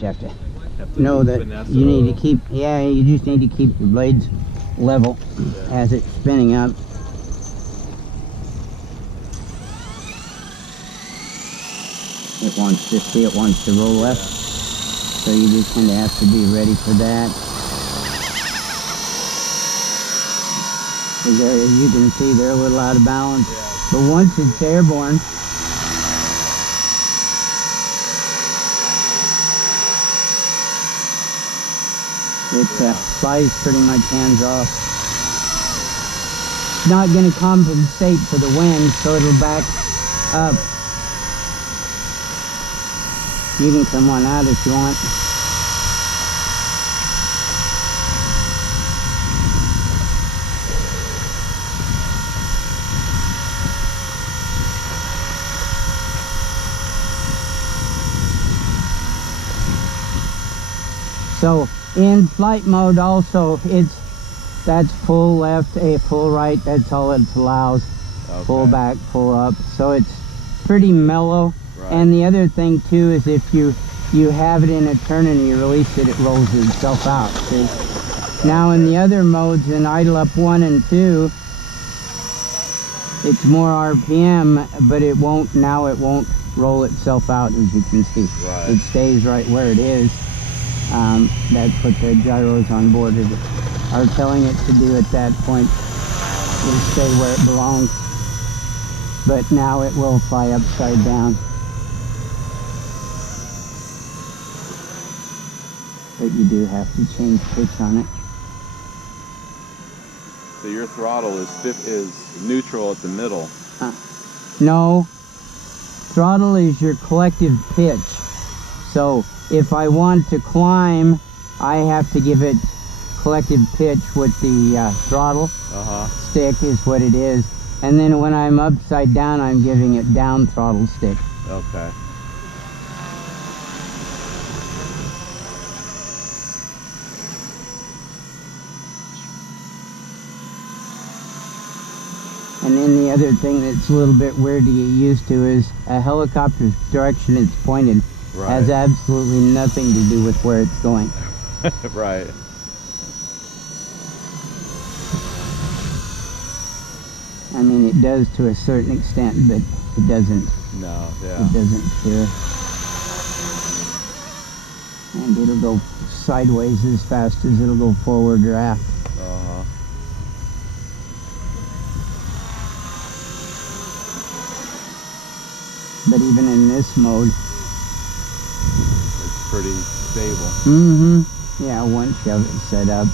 just have to know that you need to keep, you just need to keep the blades level as it's spinning up. It wants to see, it wants to roll left, so you just kind of have to be ready for that. There, as you can see, they're a little out of balance, but once it's airborne, it flies pretty much hands off. It's not going to compensate for the wind, so it'll back up. You can come on out if you want. So in flight mode also, that's pull left, pull right, that's all it allows. Okay. Pull back, pull up, so it's pretty mellow. Right. And the other thing too is if you have it in a turn and you release it, it rolls itself out. See? Now in the other modes, in idle up 1 and 2, it's more RPM, but it won't roll itself out, as you can see. Right. It stays right where it is. That's what the gyros on board are telling it to do at that point. It'll stay where it belongs. But now it will fly upside down. But you do have to change pitch on it. So your throttle is neutral at the middle? No. Throttle is your collective pitch. So if I want to climb, I have to give it collective pitch with the throttle. Stick is what it is. And then when I'm upside down, I'm giving it down throttle stick. Okay. And then the other thing that's a little bit weird to get used to is a helicopter's direction it's pointed has absolutely nothing to do with where it's going. Right. I mean, it does to a certain extent, but it doesn't. No, yeah. It doesn't steer. And it'll go sideways as fast as it'll go forward or aft. But even in this mode, it's pretty stable. Yeah, once you have it set up.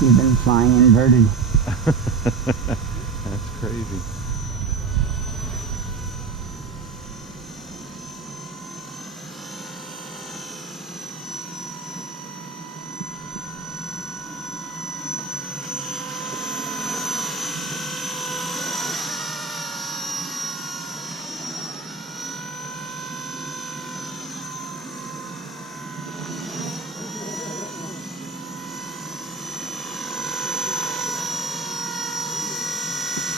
You've been flying inverted. That's crazy.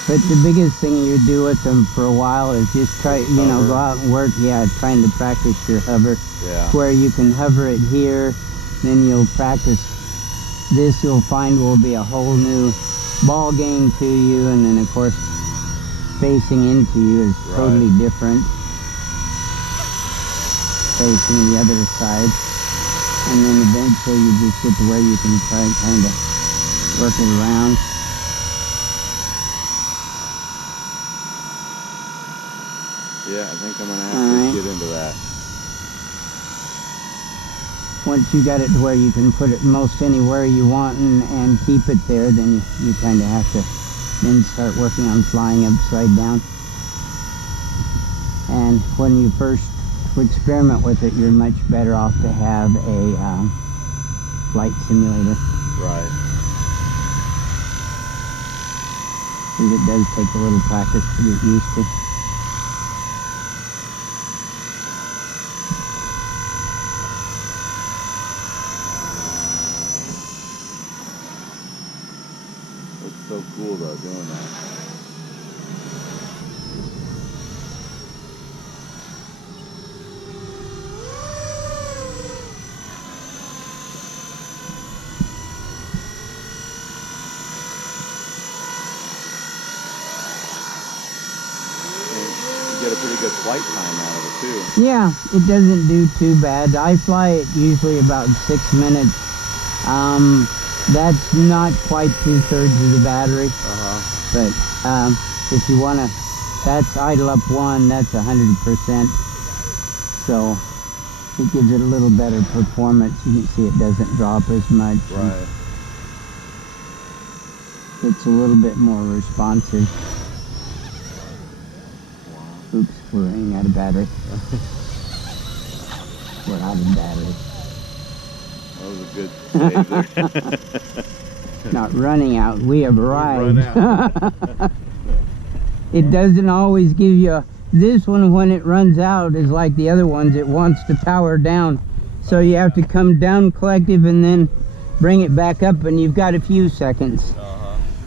But the biggest thing you do with them for a while is just try, go out and work, trying to practice your hover. Yeah. Where you can hover it here, then you'll practice. This you'll find will be a whole new ball game to you, and then of course, facing into you is totally different. Facing the other side. And then eventually you just get to where you can try and kind of work it around. Yeah, I think I'm going to have to get into that. Once you got it to where you can put it most anywhere you want and keep it there, then you kind of have to then start working on flying upside down. And when you first experiment with it, you're much better off to have a flight simulator. Right. Because it does take a little practice to get used to. so cool though doing that. Get a pretty good flight time out of it too. Yeah, it doesn't do too bad. I fly it usually about 6 minutes. That's not quite 2/3 of the battery. But if you want to, that's idle up 1, that's 100%. So it gives it a little better performance. You can see it doesn't drop as much. Right. It's a little bit more responsive. Oops, we're running out of battery. We're out of battery. That was a good save there. Not running out, we have arrived. Run out. It doesn't always give you this one. When it runs out is like the other ones, it wants to power down, so you have to come down collective and then bring it back up, and you've got a few seconds,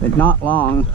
but not long.